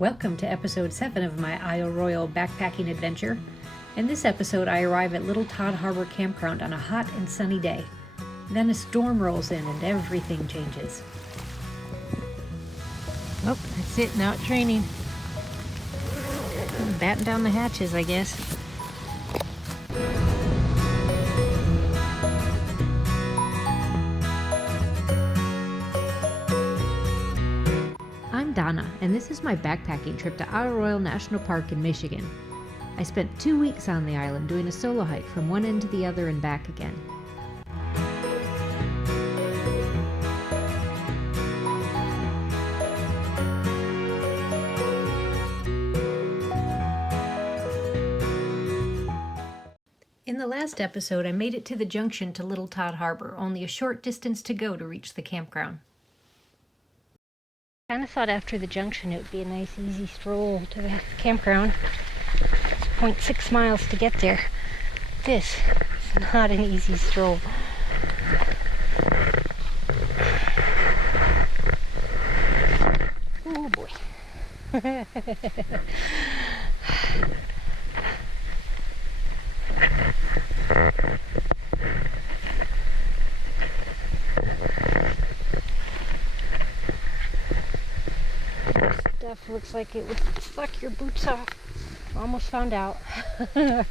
Welcome to episode 7 of my Isle Royale backpacking adventure. In this episode, I arrive at Little Todd Harbor campground on a hot and sunny day. Then a storm rolls in and everything changes. Oh, that's it. Now it's raining. I'm batting down the hatches, I guess. I'm Donna, and this is my backpacking trip to Isle Royale National Park in Michigan. I spent 2 weeks on the island doing a solo hike from one end to the other and back again. In the last episode, I made it to the junction to Little Todd Harbor, only a short distance to go to reach the campground. I kind of thought after the junction it would be a nice easy stroll to the campground. It's 0.6 miles to get there. This is not an easy stroll. Oh boy. Stuff looks like it would suck your boots off. Almost found out. I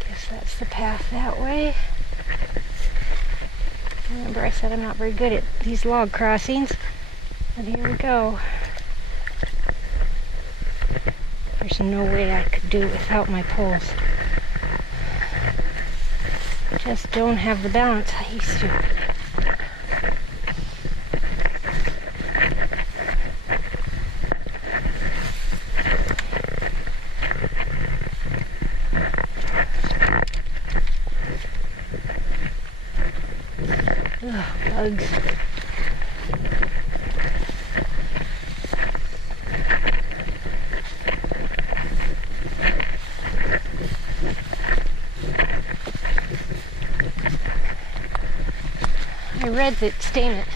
guess that's the path that way. Remember I said I'm not very good at these log crossings, but here we go. There's no way I could do it without my poles. Just don't have the balance I used to. Ugh, bugs. I read that staying at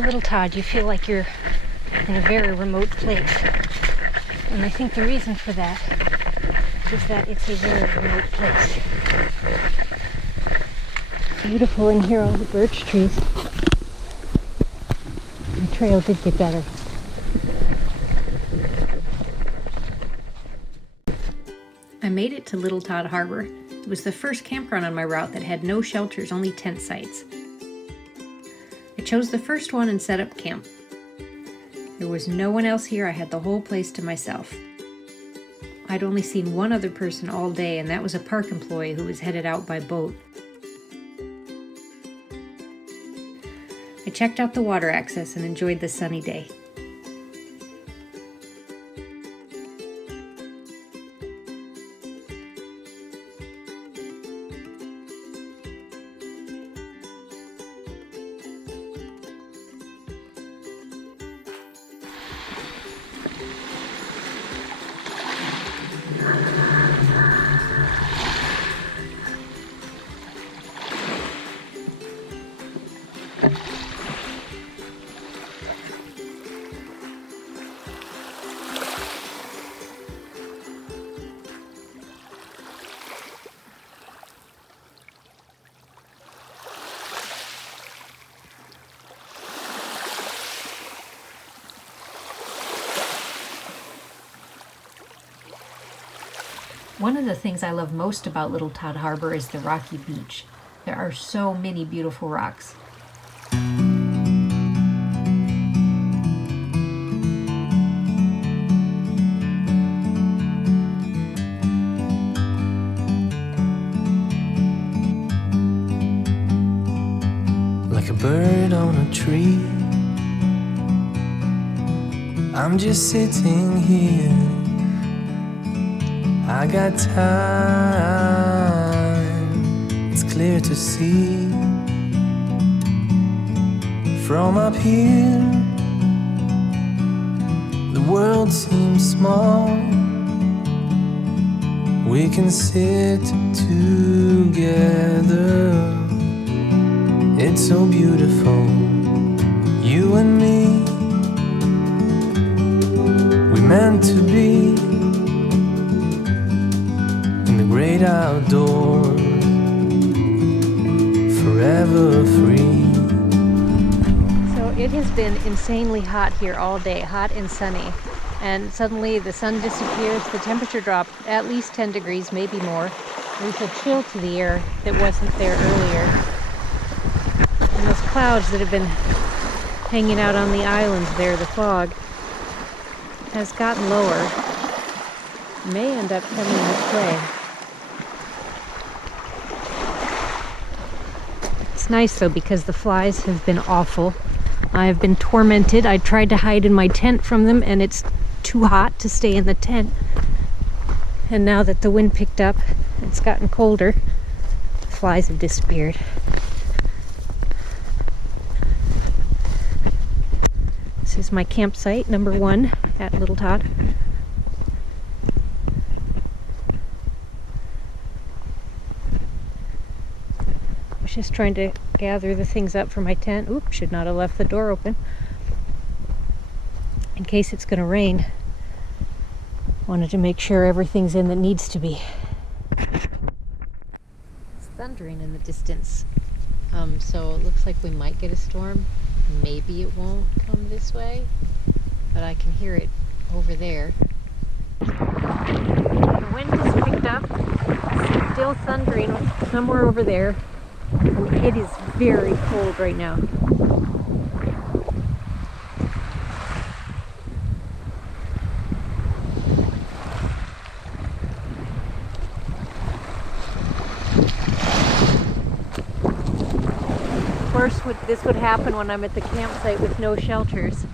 Little Todd, you feel like you're in a very remote place. And I think the reason for that is that it's a very remote place. Beautiful in here, all the birch trees. The trail did get better. I made it to Little Todd Harbor. It was the first campground on my route that had no shelters, only tent sites. I chose the first one and set up camp. There was no one else here. I had the whole place to myself. I'd only seen one other person all day, and that was a park employee who was headed out by boat. I checked out the water access and enjoyed the sunny day. One of the things I love most about Little Todd Harbor is the rocky beach. There are so many beautiful rocks. Like a bird on a tree, I'm just sitting here. I got time, it's clear to see. From up here, the world seems small. we can sit together. It's so beautiful, you and me. We meant to be in the great outdoors, forever free. So it has been insanely hot here all day, hot and sunny. And suddenly the sun disappears, the temperature dropped at least 10 degrees, maybe more. There's a chill to the air that wasn't there earlier. And those clouds that have been hanging out on the islands there, the fog, has gotten lower. May end up coming this way. It's nice though because the flies have been awful. I've been tormented. I tried to hide in my tent from them and it's too hot to stay in the tent. And now that the wind picked up, it's gotten colder, the flies have disappeared. This is my campsite, number 1 at Little Todd. I was just trying to gather the things up for my tent. Oops, should not have left the door open. In case it's going to rain. Wanted to make sure everything's in that needs to be. It's thundering in the distance. So it looks like we might get a storm. Maybe it won't come this way, but I can hear it over there. The wind has picked up. It's still thundering somewhere over there. And it is very cold right now. Of course, this would happen when I'm at the campsite with no shelters.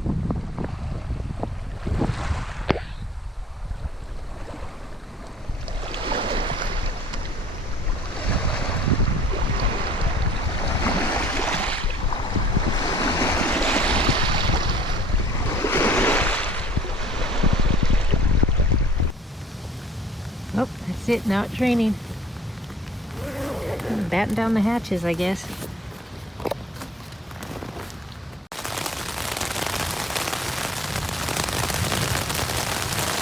Oh, that's it. Now it's raining. I'm batting down the hatches, I guess.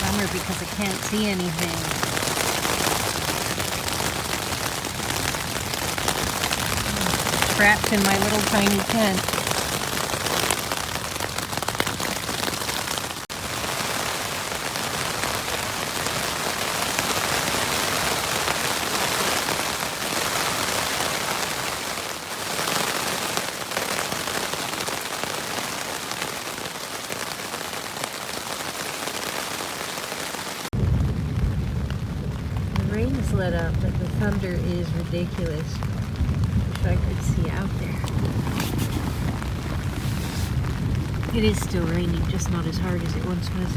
Bummer because I can't see anything. Trapped in my little tiny tent. Rain is let up, but the thunder is ridiculous. Wish I could see out there. It is still raining, just not as hard as it once was.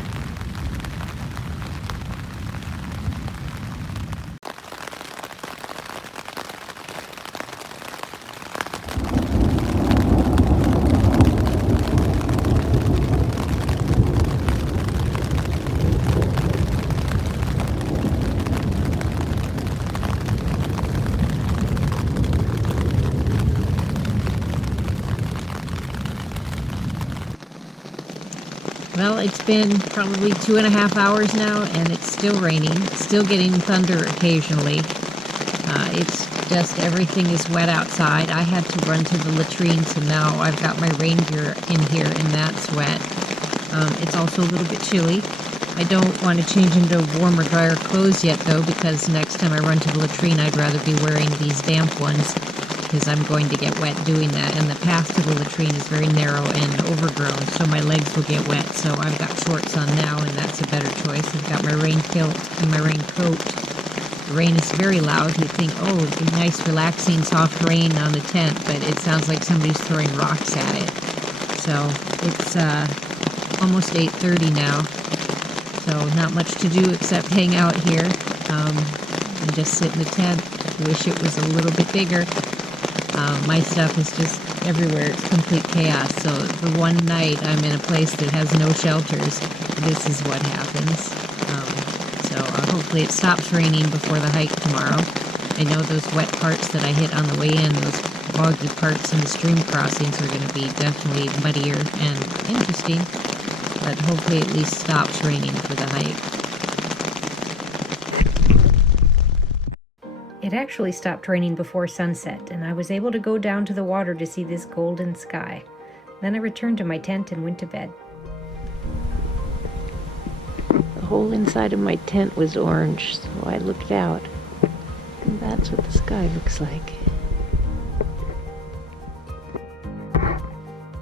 Well, it's been probably 2.5 hours now, and it's still raining. It's still getting thunder occasionally. It's just everything is wet outside. I had to run to the latrine, so now I've got my rain gear in here, and that's wet. It's also a little bit chilly. I don't want to change into warmer, drier clothes yet, though, because next time I run to the latrine, I'd rather be wearing these damp ones, because I'm going to get wet doing that, and the path to the latrine is very narrow and overgrown, so my legs will get wet. So I've got shorts on now, and that's a better choice. I've got my rain kilt and my raincoat. The rain is very loud. You'd think, oh, it'd be nice, relaxing, soft rain on the tent, but it sounds like somebody's throwing rocks at it. So it's almost 8:30 now, so not much to do except hang out here and just sit in the tent. Wish it was a little bit bigger. My stuff is just everywhere. It's complete chaos. So the one night I'm in a place that has no shelters, this is what happens. So I'll Hopefully it stops raining before the hike tomorrow. I know those wet parts that I hit on the way in, those boggy parts and the stream crossings are going to be definitely muddier and interesting, but hopefully at least stops raining for the hike. It actually stopped raining before sunset, and I was able to go down to the water to see this golden sky. Then I returned to my tent and went to bed. The whole inside of my tent was orange, so I looked out, and that's what the sky looks like.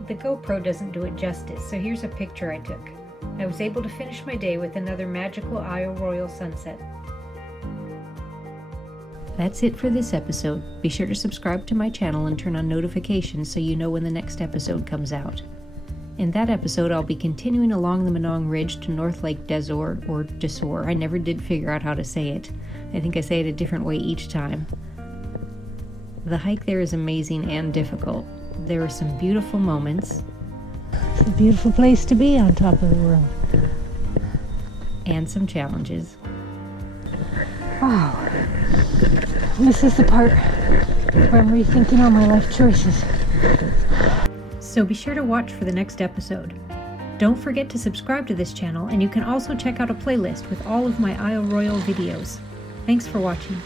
The GoPro doesn't do it justice, so here's a picture I took. I was able to finish my day with another magical Isle Royale sunset. That's it for this episode. Be sure to subscribe to my channel and turn on notifications so you know when the next episode comes out. In that episode, I'll be continuing along the Minong Ridge to North Lake Desor, or Desor. I never did figure out how to say it. I think I say it a different way each time. The hike there is amazing and difficult. There are some beautiful moments. It's a beautiful place to be on top of the world. And some challenges. Wow. This is the part where I'm rethinking all my life choices. So be sure to watch for the next episode. Don't forget to subscribe to this channel, and you can also check out a playlist with all of my Isle Royale videos. Thanks for watching.